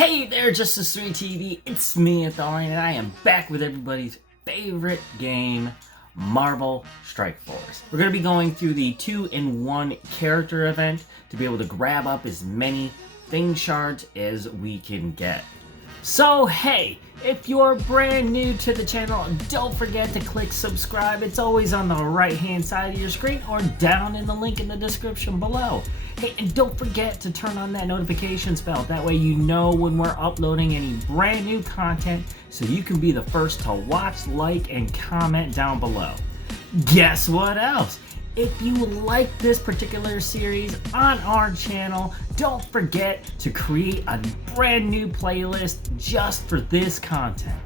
Hey there, Justice 3 TV, it's me, Athalion, and I am back with everybody's favorite game, Marvel Strike Force. We're going to be going through the 2-in-1 character event to be able to grab up as many thing shards as we can get. So hey, if you're brand new to the channel, don't forget to click subscribe. It's always on the right hand side of your screen or down in the link in the description below. Hey, and don't forget to turn on that notifications bell. That way you know when we're uploading any brand new content so you can be the first to watch, like, and comment down below. Guess what else? If you like this particular series on our channel, don't forget to create a brand new playlist just for this content.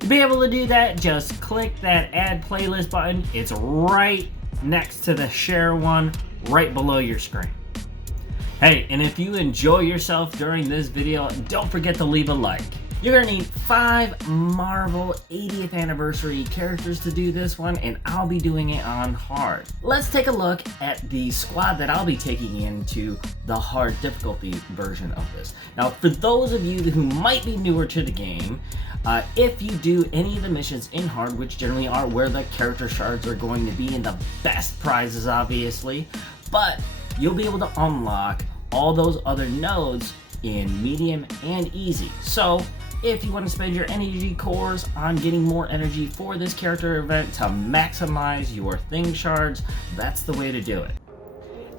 To be able to do that, just click that add playlist button. It's right next to the share one right below your screen. Hey, and if you enjoy yourself during this video, don't forget to leave a like. You're gonna need 5 Marvel 80th anniversary characters to do this one, and I'll be doing it on hard. Let's take a look at the squad that I'll be taking into the hard difficulty version of this. Now, for those of you who might be newer to the game, if you do any of the missions in hard, which generally are where the character shards are going to be and the best prizes, obviously, but you'll be able to unlock all those other nodes in medium and easy. So if you want to spend your energy cores on getting more energy for this character event to maximize your thing shards, that's the way to do it.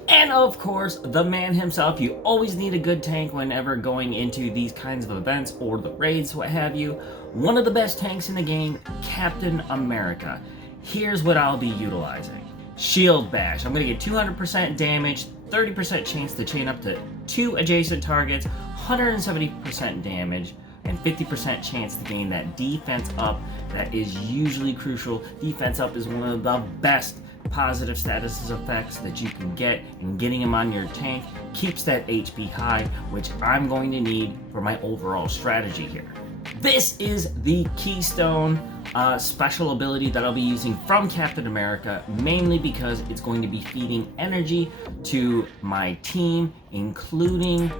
And of course, the man himself, you always need a good tank whenever going into these kinds of events or the raids, what have you. One of the best tanks in the game, Captain America. Here's what I'll be utilizing. Shield Bash. I'm going to get 200% damage, 30% chance to chain up to 2 adjacent targets, 170% damage, and 50% chance to gain that defense up that is usually crucial. Defense up is one of the best positive status effects that you can get, and getting them on your tank keeps that HP high, which I'm going to need for my overall strategy here. This is the Keystone special ability that I'll be using from Captain America, mainly because it's going to be feeding energy to my team, including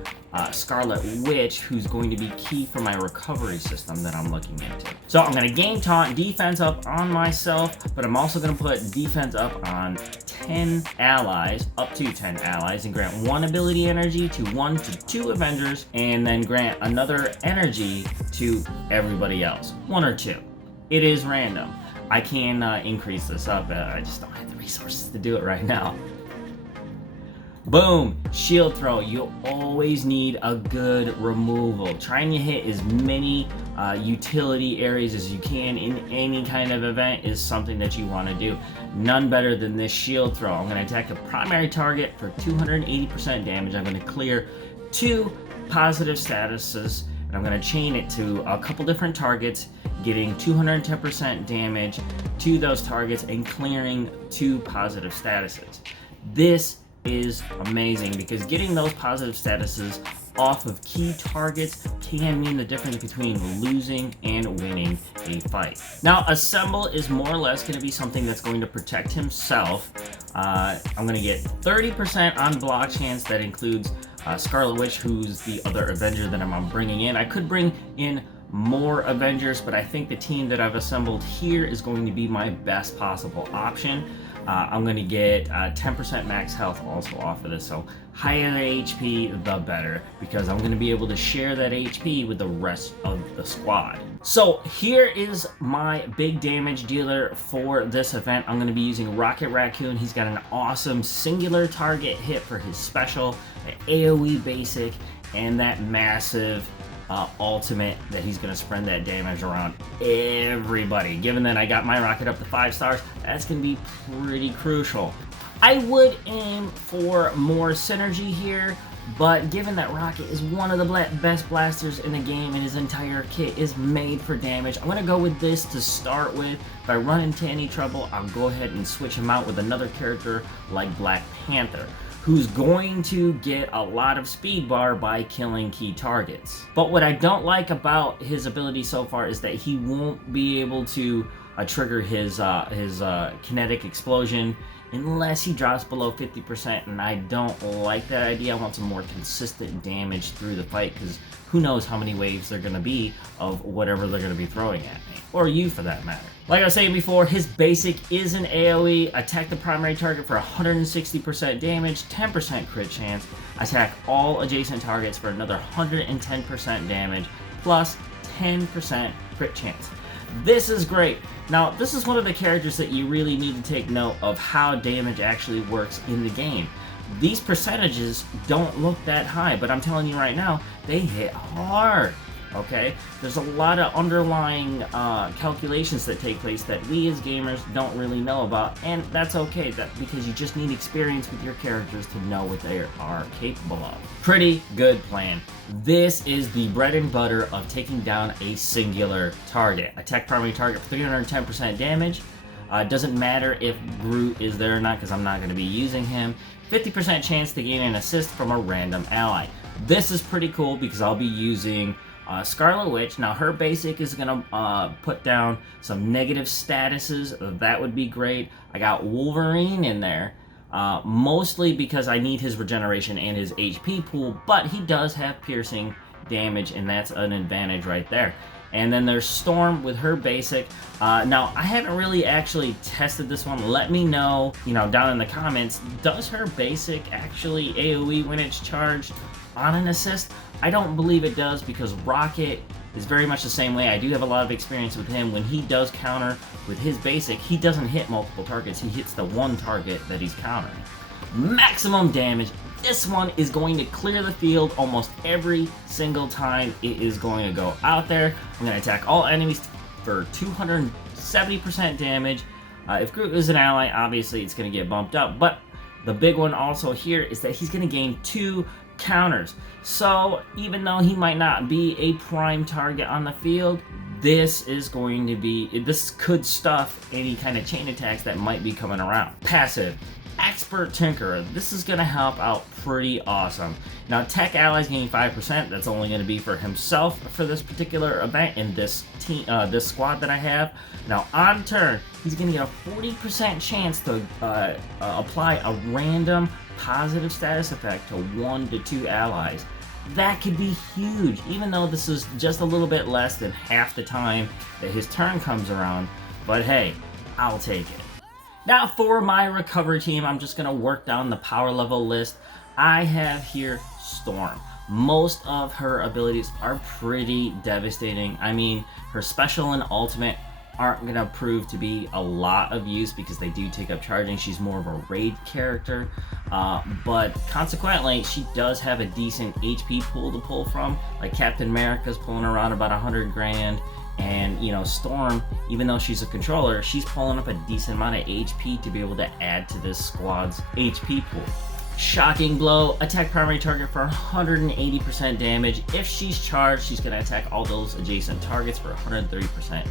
Scarlet Witch, who's going to be key for my recovery system that I'm looking into. So I'm going to gain taunt, defense up on myself, but I'm also going to put defense up on 10 allies, up to 10 allies, and grant 1 ability energy to 1 to 2 Avengers, and then grant another energy to everybody else, 1 or 2. It is random. I can increase this up, I just don't have the resources to do it right now. Boom! Shield throw. You always need a good removal. Trying to hit as many utility areas as you can in any kind of event is something that you want to do. None better than this shield throw. I'm going to attack a primary target for 280% damage. I'm going to clear 2 positive statuses, and I'm going to chain it to a couple different targets, getting 210% damage to those targets and clearing 2 positive statuses. This is amazing because getting those positive statuses off of key targets can mean the difference between losing and winning a fight. Now, Assemble is more or less going to be something that's going to protect himself. I'm going to get 30% on block chance. That includes Scarlet Witch, who's the other Avenger that I'm bringing in. I could bring in more Avengers, but I think the team that I've assembled here is going to be my best possible option. I'm going to get 10% max health also off of this, so higher the HP, the better, because I'm going to be able to share that HP with the rest of the squad. So here is my big damage dealer for this event. I'm going to be using Rocket Raccoon. He's got an awesome singular target hit for his special, the AoE basic, and that massive ultimate that he's going to spread that damage around everybody. Given that I got my rocket up to 5 stars, that's going to be pretty crucial. I would aim for more synergy here, but given that Rocket is one of the best blasters in the game and his entire kit is made for damage, I'm going to go with this to start with. If I run into any trouble, I'll go ahead and switch him out with another character like Black Panther, who's going to get a lot of speed bar by killing key targets. But what I don't like about his ability so far is that he won't be able to trigger his kinetic explosion unless he drops below 50%, and I don't like that idea. I want some more consistent damage through the fight, because who knows how many waves they're going to be of whatever they're going to be throwing at me, or you for that matter. Like I was saying before, his basic is an AoE, attack the primary target for 160% damage, 10% crit chance, attack all adjacent targets for another 110% damage, plus 10% crit chance. This is great. Now, this is one of the characters that you really need to take note of how damage actually works in the game. These percentages don't look that high, but I'm telling you right now, they hit hard, okay? There's a lot of underlying calculations that take place that we as gamers don't really know about, and that's okay, because you just need experience with your characters to know what they are capable of. Pretty good plan. This is the bread and butter of taking down a singular target. Attack primary target for 310% damage. Doesn't matter if Groot is there or not, because I'm not going to be using him. 50% chance to gain an assist from a random ally. This is pretty cool because I'll be using Scarlet Witch. Now, her basic is going to put down some negative statuses. That would be great. I got Wolverine in there. Mostly because I need his regeneration and his HP pool, but he does have piercing damage, and that's an advantage right there. And then there's Storm with her basic. Now, I haven't really actually tested this one. Let me know, down in the comments, does her basic actually AoE when it's charged on an assist? I don't believe it does, because Rocket is very much the same way. I do have a lot of experience with him. When he does counter with his basic, he doesn't hit multiple targets. He hits the one target that he's countering. Maximum damage. This one is going to clear the field almost every single time it is going to go out there. I'm going to attack all enemies for 270% damage. If Groot is an ally, obviously it's going to get bumped up. But the big one also here is that he's going to gain 2 counters. So even though he might not be a prime target on the field, this could stuff any kind of chain attacks that might be coming around. Passive. Expert Tinkerer. This is going to help out pretty awesome. Now, tech allies gain 5%. That's only going to be for himself for this particular event in this team, this squad that I have. Now, on turn, he's going to get a 40% chance to apply a random positive status effect to 1 to 2 allies. That could be huge, even though this is just a little bit less than half the time that his turn comes around. But hey, I'll take it. Now for my recovery team, I'm just going to work down the power level list. I have here Storm. Most of her abilities are pretty devastating. I mean, her special and ultimate aren't going to prove to be a lot of use because they do take up charging. She's more of a raid character, but consequently, she does have a decent HP pool to pull from. Like Captain America's pulling around about 100 grand. And, Storm, even though she's a controller, she's pulling up a decent amount of HP to be able to add to this squad's HP pool. Shocking Blow, attack primary target for 180% damage. If she's charged, she's going to attack all those adjacent targets for 130%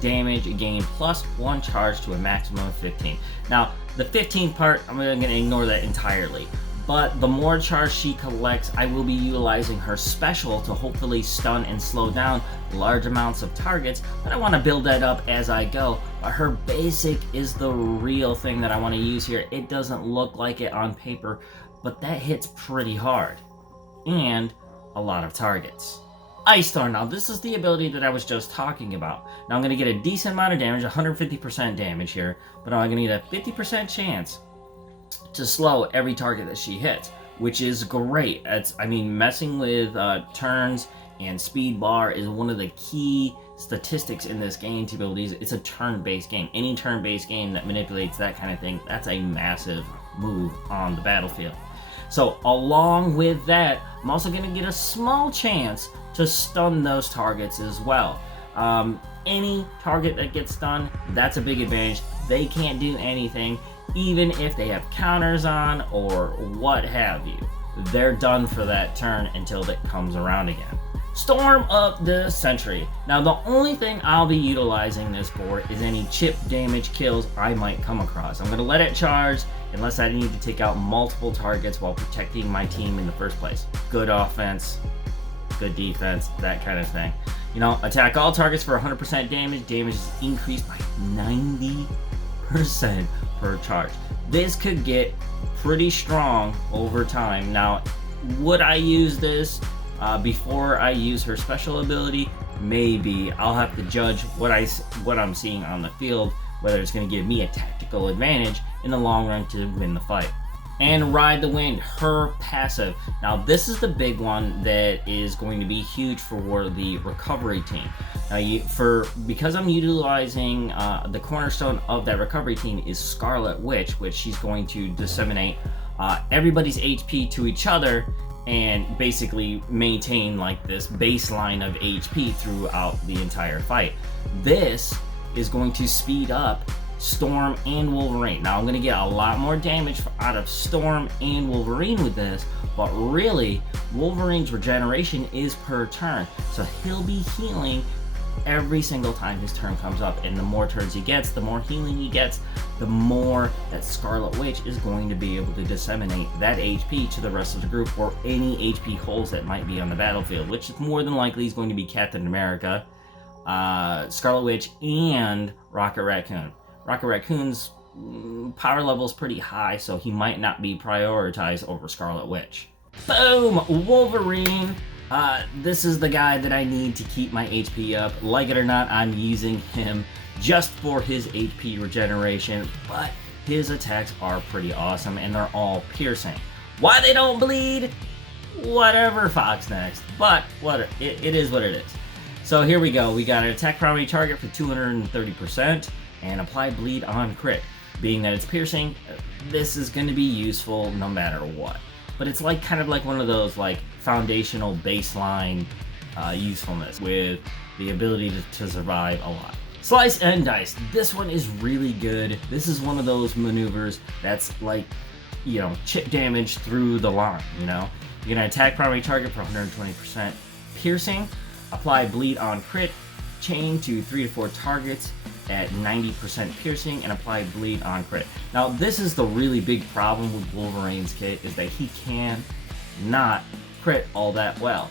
damage, gain plus 1 charge to a maximum of 15. Now, the 15 part, I'm going to ignore that entirely. But the more charge she collects, I will be utilizing her special to hopefully stun and slow down large amounts of targets, but I want to build that up as I go. But her basic is the real thing that I want to use here. It doesn't look like it on paper, but that hits pretty hard. And a lot of targets. Ice Storm. Now this is the ability that I was just talking about. Now I'm going to get a decent amount of damage, 150% damage here, but I'm going to need a 50% chance to slow every target that she hits, which is great. Messing with turns and speed bar is one of the key statistics in this game to be able to use it. It's a turn-based game. Any turn-based game that manipulates that kind of thing, that's a massive move on the battlefield. So along with that, I'm also going to get a small chance to stun those targets as well. Any target that gets stunned, that's a big advantage. They can't do anything, even if they have counters on or what have you. They're done for that turn until it comes around again. Storm of the Century. Now the only thing I'll be utilizing this for is any chip damage kills I might come across. I'm going to let it charge unless I need to take out multiple targets while protecting my team in the first place. Good offense, good defense, that kind of thing. Attack all targets for 100% damage. Damage is increased by 90% per charge. This could get pretty strong over time. Now, would I use this before I use her special ability? Maybe. I'll have to judge what I'm seeing on the field, whether it's going to give me a tactical advantage in the long run to win the fight. And Ride the Wind, her passive. Now this is the big one that is going to be huge for the recovery team. Now because I'm utilizing the cornerstone of that recovery team is Scarlet Witch, which she's going to disseminate everybody's HP to each other and basically maintain like this baseline of HP throughout the entire fight. This is going to speed up Storm and Wolverine. Now I'm going to get a lot more damage out of Storm and Wolverine with this, but really Wolverine's regeneration is per turn, so he'll be healing every single time his turn comes up, and the more turns he gets, the more healing he gets, the more that Scarlet Witch is going to be able to disseminate that HP to the rest of the group, or any HP holes that might be on the battlefield, which is more than likely is going to be Captain America, Scarlet Witch, and Rocket Raccoon. Rocket Raccoon's power level is pretty high, so he might not be prioritized over Scarlet Witch. Boom! Wolverine! This is the guy that I need to keep my HP up. Like it or not, I'm using him just for his HP regeneration, but his attacks are pretty awesome, and they're all piercing. Why they don't bleed? Whatever, Fox next. But it is what it is. So here we go. We got an attack primary target for 230%. And apply bleed on crit. Being that it's piercing, this is going to be useful no matter what. But it's like kind of like one of those like foundational baseline usefulness with the ability to survive a lot. Slice and dice. This one is really good. This is one of those maneuvers that's like, you know, chip damage through the line, you know. You're going to attack primary target for 120% piercing. Apply bleed on crit. Chain to 3 to 4 targets at 90% piercing and apply bleed on crit. Now this is the really big problem with Wolverine's kit, is that he can not crit all that well.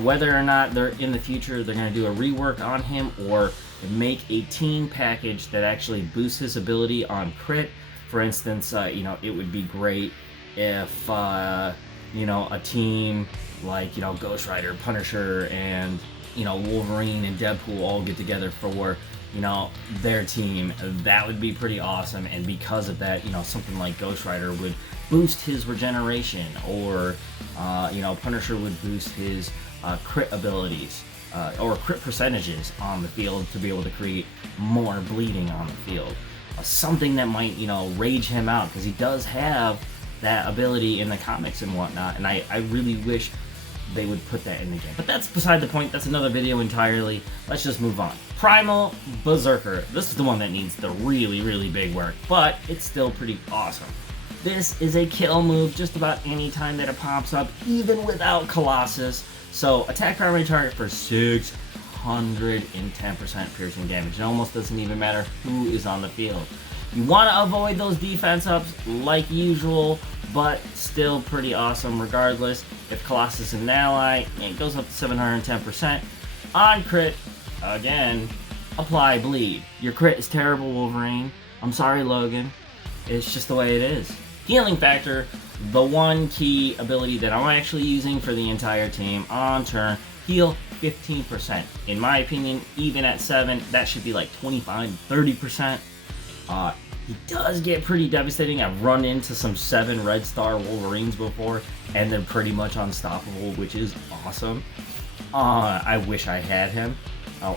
Whether or not they're in the future they're going to do a rework on him or make a team package that actually boosts his ability on crit. For instance, you know, it would be great if you know, a team like, you know, Ghost Rider, Punisher, and you know, Wolverine and Deadpool all get together for, you know, their team. That would be pretty awesome, and because of that, you know, something like Ghost Rider would boost his regeneration, or you know, Punisher would boost his crit abilities or crit percentages on the field to be able to create more bleeding on the field. Something that might, you know, rage him out, because he does have that ability in the comics and whatnot, and I really wish they would put that in the game. But that's beside the point. That's another video entirely. Let's just move on. Primal Berserker. This is the one that needs the really, really big work, but it's still pretty awesome. This is a kill move just about any time that it pops up, even without Colossus. So attack primary target for 610% piercing damage. It almost doesn't even matter who is on the field. You want to avoid those defense ups like usual, but still pretty awesome regardless. If Colossus is an ally, it goes up to 710%. On crit, again, apply bleed. Your crit is terrible, Wolverine. I'm sorry, Logan. It's just the way it is. Healing factor, the one key ability that I'm actually using for the entire team on turn, heal 15%. In my opinion, even at 7, that should be like 25-30%. He does get pretty devastating. I've run into some 7 Red Star Wolverines before, and they're pretty much unstoppable, which is awesome. I wish I had him,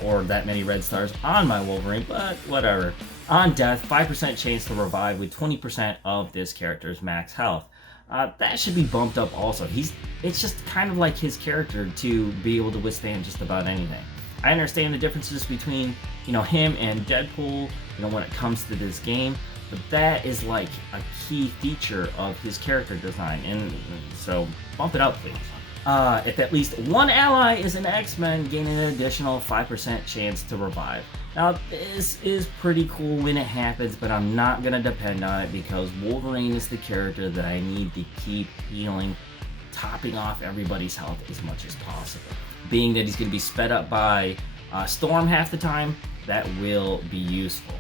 or that many Red Stars on my Wolverine, but whatever. On death, 5% chance to revive with 20% of this character's max health. That should be bumped up also. It's just kind of like his character to be able to withstand just about anything. I understand the differences between, you know, him and Deadpool, you know, when it comes to this game, but that is like a key feature of his character design, and so bump it up, please. If at least one ally is an X-Men, gain an additional 5% chance to revive. Now, this is pretty cool when it happens, but I'm not going to depend on it because Wolverine is the character that I need to keep healing, topping off everybody's health as much as possible. Being that he's going to be sped up by Storm half the time, that will be useful.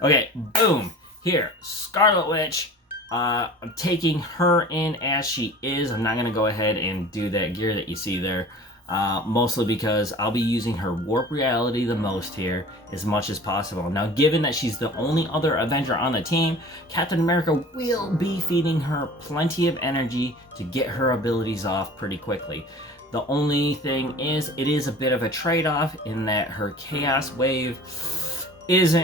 Okay, boom. Here, Scarlet Witch. I'm taking her in as she is. I'm not going to go ahead and do that gear that you see there. Mostly because I'll be using her warp reality the most here as much as possible. Now, given that she's the only other Avenger on the team, Captain America will be feeding her plenty of energy to get her abilities off pretty quickly. The only thing is, it is a bit of a trade-off in that her Chaos Wave is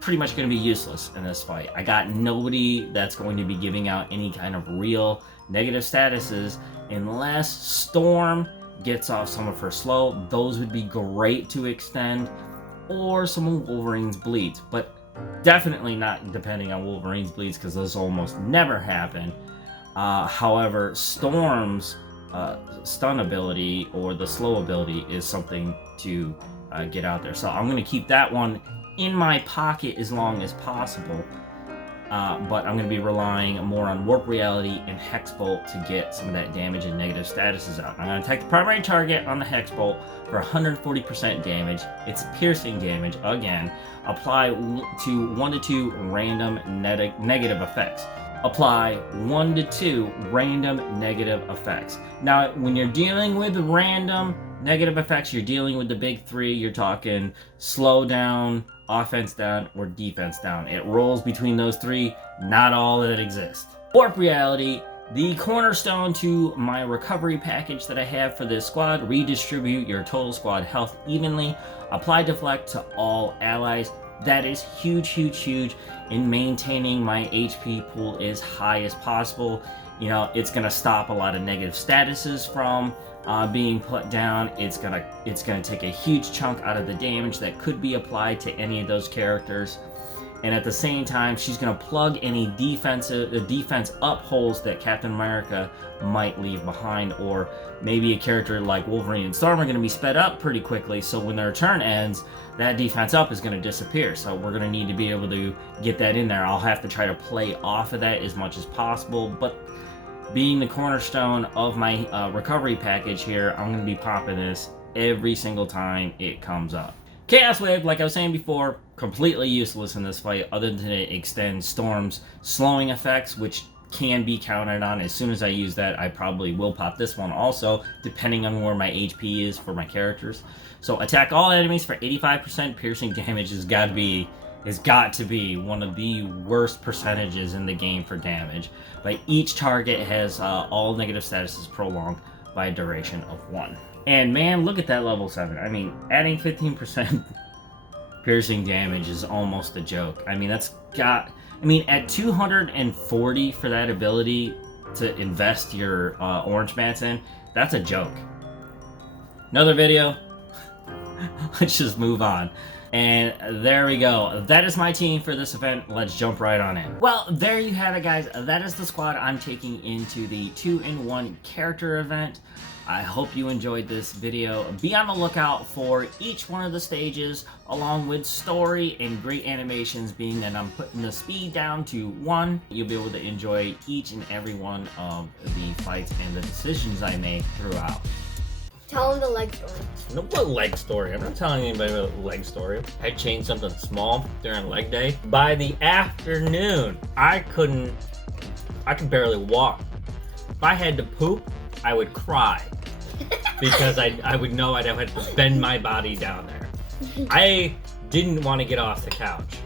pretty much going to be useless in this fight. I got nobody that's going to be giving out any kind of real negative statuses unless Storm gets off some of her slow. Those would be great to extend, or some of Wolverine's bleeds, but definitely not depending on Wolverine's bleeds because those almost never happen. However, Storm's stun ability or the slow ability is something to get out there, so I'm going to keep that one in my pocket as long as possible. But I'm going to be relying more on Warp Reality and Hex Bolt to get some of that damage and negative statuses out. I'm going to attack the primary target on the Hex Bolt for 140% damage. It's piercing damage again. Apply to 1 to 2 random negative effects. Apply 1 to 2 random negative effects. Now, when you're dealing with random negative effects, you're dealing with the big three. You're talking slow down, offense down, or defense down. It rolls between those three, not all that exist. Warp Reality, the cornerstone to my recovery package that I have for this squad. Redistribute your total squad health evenly. Apply Deflect to all allies. That is huge, huge, huge in maintaining my HP pool as high as possible. You know, it's going to stop a lot of negative statuses from being put down. It's gonna take a huge chunk out of the damage that could be applied to any of those characters, and at the same time, she's gonna plug any defense up holes that Captain America might leave behind, or maybe a character like Wolverine and Storm are gonna be sped up pretty quickly. So when their turn ends, that defense up is gonna disappear. So we're gonna need to be able to get that in there. I'll have to try to play off of that as much as possible, but being the cornerstone of my recovery package here, I'm going to be popping this every single time it comes up. Chaos Wave, like I was saying before, completely useless in this fight other than to extend Storm's slowing effects, which can be counted on. As soon as I use that, I probably will pop this one also, depending on where my HP is for my characters. So attack all enemies for 85% piercing damage has got to be one of the worst percentages in the game for damage. But each target has all negative statuses prolonged by a duration of 1. And man, look at that level 7. I mean, adding 15% piercing damage is almost a joke. I mean, at 240 for that ability to invest your orange mats in, that's a joke. Another video. Let's just move on. And there we go. That is my team for this event. Let's jump right on in. Well, there you have it, guys. That is the squad I'm taking into the 2-in-1 character event. I hope you enjoyed this video. Be on the lookout for each one of the stages, along with story and great animations, being that I'm putting the speed down to 1. You'll be able to enjoy each and every one of the fights and the decisions I make throughout. Tell them the leg story. No, what leg story? I'm not telling anybody about the leg story. I changed something small during leg day. By the afternoon, I could barely walk. If I had to poop, I would cry. Because I would know I'd have to bend my body down there. I didn't want to get off the couch.